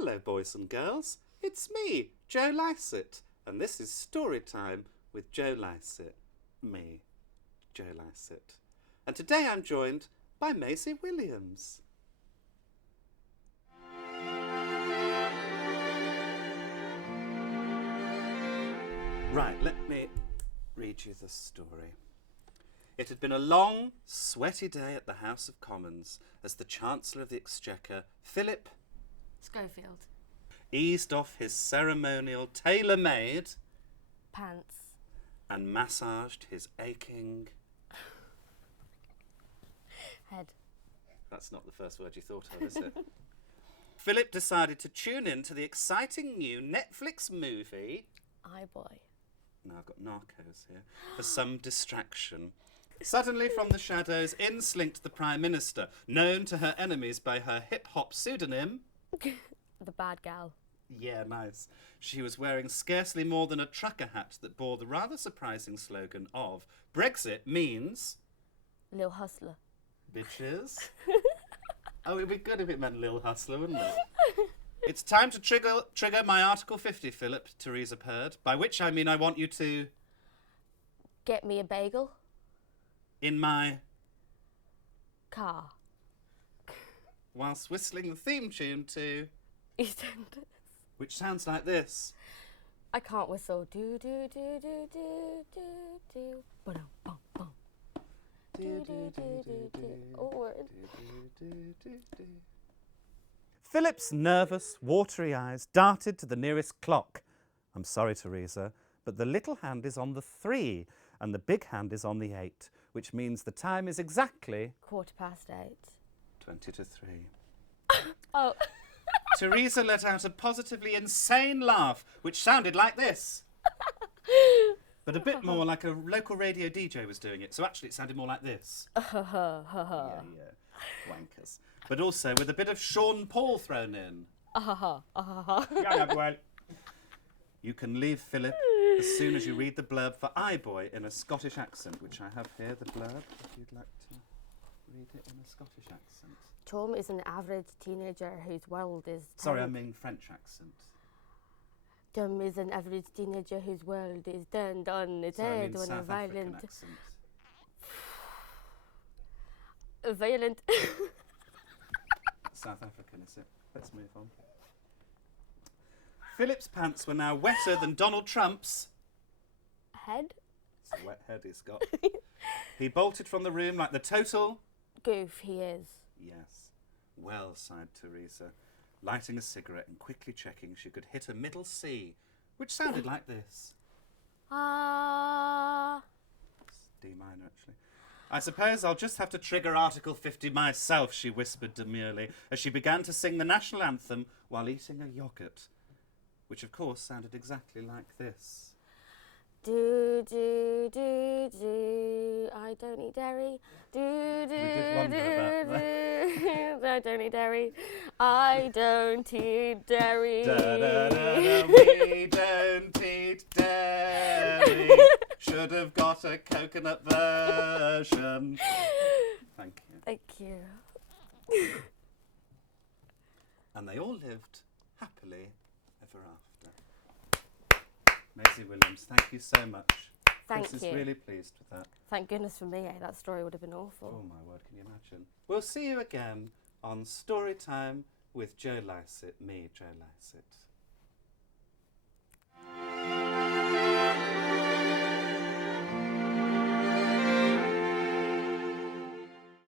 Hello, boys and girls. It's me, Joe Lycett, and this is Story Time with Joe Lycett. Me, Joe Lycett. And today I'm joined by Maisie Williams. Right, let me read you the story. It had been a long, sweaty day at the House of Commons as the Chancellor of the Exchequer, Philip Schofield, eased off his ceremonial tailor-made pants, and massaged his aching head. That's not the first word you thought of, is it? Philip decided to tune in to the exciting new Netflix movie iBoy. Now I've got Narcos here, for some distraction. Suddenly from the shadows in slinked the Prime Minister, known to her enemies by her hip-hop pseudonym... The bad gal. Yeah, nice. She was wearing scarcely more than a trucker hat that bore the rather surprising slogan of Brexit means... Lil Hustler. Bitches. Oh, it'd be good if it meant Lil Hustler, wouldn't it? It's time to trigger my Article 50, Philip, Theresa purred, by which I mean I want you to... Get me a bagel. In my... Car. Whilst whistling the theme tune to... EastEnders. Which sounds like this. I can't whistle. Do do do do do do do. Bum bum bum. Do do do do do. Oh, word. Philip's nervous, watery eyes darted to the nearest clock. I'm sorry, Theresa, but the little hand is on the 3 and the big hand is on the 8, which means the time is exactly... 8:15. 20 to 3. Oh. Theresa let out a positively insane laugh, which sounded like this. But a bit more like a local radio DJ was doing it, so actually it sounded more like this. Yeah, wankers. But also with a bit of Sean Paul thrown in. Yeah, well. You can leave, Philip, as soon as you read the blurb for iBoy in a Scottish accent, which I have here, the blurb, if you'd like to read it in a Scottish accent. Tom is an average teenager whose world is... Sorry, I mean French accent. Tom is an average teenager whose world is turned on its Sorry, I head mean when South a violent... African accent. A violent... South African, is it? Let's move on. Philip's pants were now wetter than Donald Trump's... Head? It's a wet head he's got. He bolted from the room like the total... Goof he is. Yes. Well, sighed Theresa, lighting a cigarette and quickly checking she could hit a middle C, which sounded like this. Ah. It's D minor, actually. I suppose I'll just have to trigger Article 50 myself, she whispered demurely, as she began to sing the national anthem while eating a yoghurt, which of course sounded exactly like this. Do, do, do, do, I don't eat dairy. Do, do, We did wonder about do, I don't eat dairy. I don't eat dairy. Da, da, da, da, we don't eat dairy. Should have got a coconut version. Thank you. Thank you. And they all lived happily ever after. Maisie Williams, thank you so much. Thank Chris you. is really pleased with that. Thank goodness for me, that story would have been awful. Oh my word, can you imagine? We'll see you again on Story Time with Joe Lycett, me, Joe Lycett.